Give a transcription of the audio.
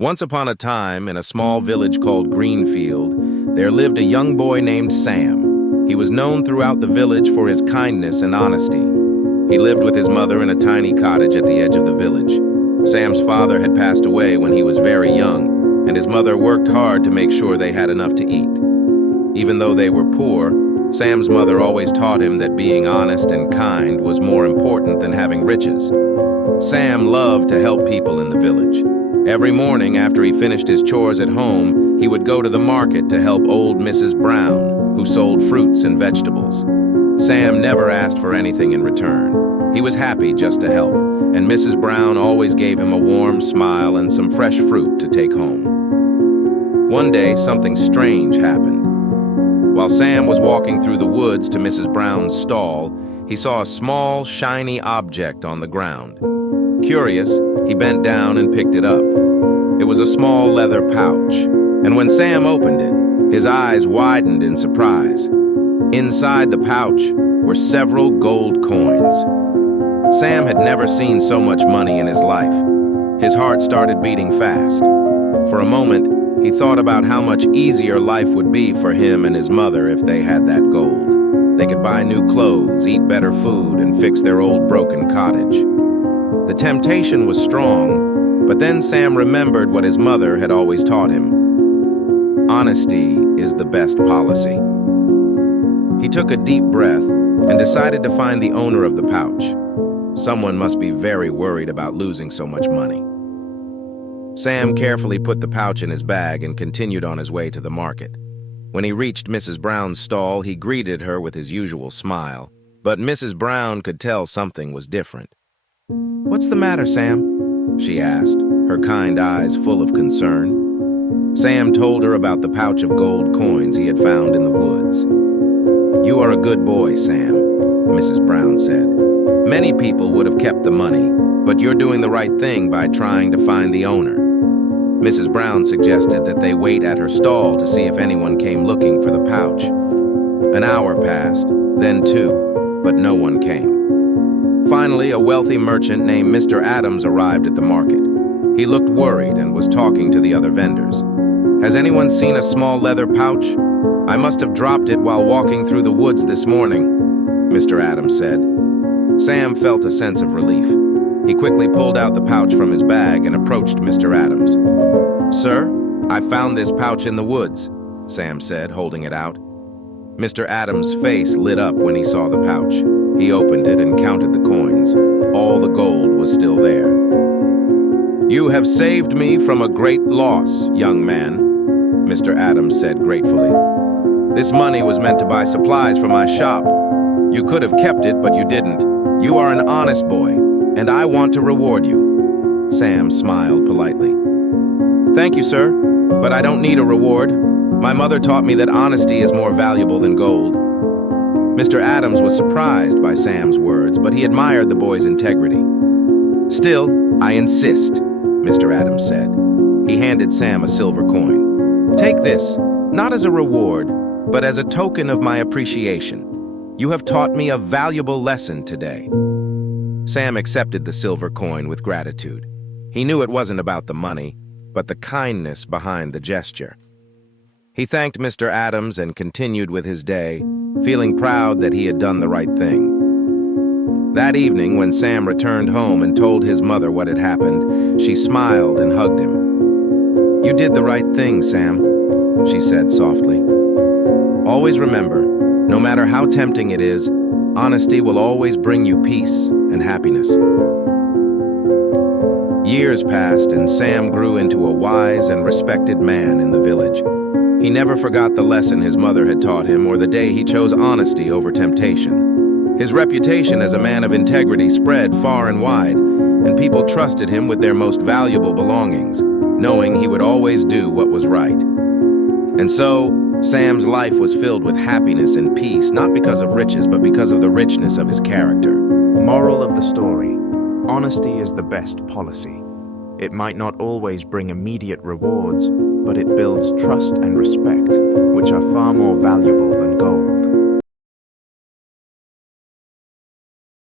Once upon a time, in a small village called Greenfield, there lived a young boy named Sam. He was known throughout the village for his kindness and honesty. He lived with his mother in a tiny cottage at the edge of the village. Sam's father had passed away when he was very young, and his mother worked hard to make sure they had enough to eat. Even though they were poor, Sam's mother always taught him that being honest and kind was more important than having riches. Sam loved to help people in the village. Every morning after he finished his chores at home, he would go to the market to help old Mrs. Brown, who sold fruits and vegetables. Sam never asked for anything in return. He was happy just to help, and Mrs. Brown always gave him a warm smile and some fresh fruit to take home. One day, something strange happened. While Sam was walking through the woods to Mrs. Brown's stall, he saw a small, shiny object on the ground. Curious, he bent down and picked it up. It was a small leather pouch, and when Sam opened it, his eyes widened in surprise. Inside the pouch were several gold coins. Sam had never seen so much money in his life. His heart started beating fast. For a moment, he thought about how much easier life would be for him and his mother if they had that gold. They could buy new clothes, eat better food, and fix their old broken cottage. The temptation was strong, but then Sam remembered what his mother had always taught him. Honesty is the best policy. He took a deep breath and decided to find the owner of the pouch. Someone must be very worried about losing so much money. Sam carefully put the pouch in his bag and continued on his way to the market. When he reached Mrs. Brown's stall, he greeted her with his usual smile, but Mrs. Brown could tell something was different. "What's the matter, Sam?" she asked, her kind eyes full of concern. Sam told her about the pouch of gold coins he had found in the woods. "You are a good boy, Sam," Mrs. Brown said. "Many people would have kept the money, but you're doing the right thing by trying to find the owner." Mrs. Brown suggested that they wait at her stall to see if anyone came looking for the pouch. An hour passed, then 2, but no one came. Finally, a wealthy merchant named Mr. Adams arrived at the market. He looked worried and was talking to the other vendors. "Has anyone seen a small leather pouch? I must have dropped it while walking through the woods this morning," Mr. Adams said. Sam felt a sense of relief. He quickly pulled out the pouch from his bag and approached Mr. Adams. "Sir, I found this pouch in the woods," Sam said, holding it out. Mr. Adams' face lit up when he saw the pouch. He opened it and counted the coins. All the gold was still there. "You have saved me from a great loss, young man," Mr. Adams said gratefully. "This money was meant to buy supplies for my shop. You could have kept it, but you didn't. You are an honest boy, and I want to reward you." Sam smiled politely. "Thank you, sir, but I don't need a reward. My mother taught me that honesty is more valuable than gold." Mr. Adams was surprised by Sam's words, but he admired the boy's integrity. "Still, I insist," Mr. Adams said. He handed Sam a silver coin. "Take this, not as a reward, but as a token of my appreciation. You have taught me a valuable lesson today." Sam accepted the silver coin with gratitude. He knew it wasn't about the money, but the kindness behind the gesture. He thanked Mr. Adams and continued with his day, feeling proud that he had done the right thing. That evening, when Sam returned home and told his mother what had happened, she smiled and hugged him. "You did the right thing, Sam," she said softly. "Always remember, no matter how tempting it is, honesty will always bring you peace and happiness." Years passed, and Sam grew into a wise and respected man in the village. He never forgot the lesson his mother had taught him or the day he chose honesty over temptation. His reputation as a man of integrity spread far and wide, and people trusted him with their most valuable belongings, knowing he would always do what was right. And so, Sam's life was filled with happiness and peace, not because of riches, but because of the richness of his character. Moral of the story: honesty is the best policy. It might not always bring immediate rewards, but it builds trust and respect, which are far more valuable than gold.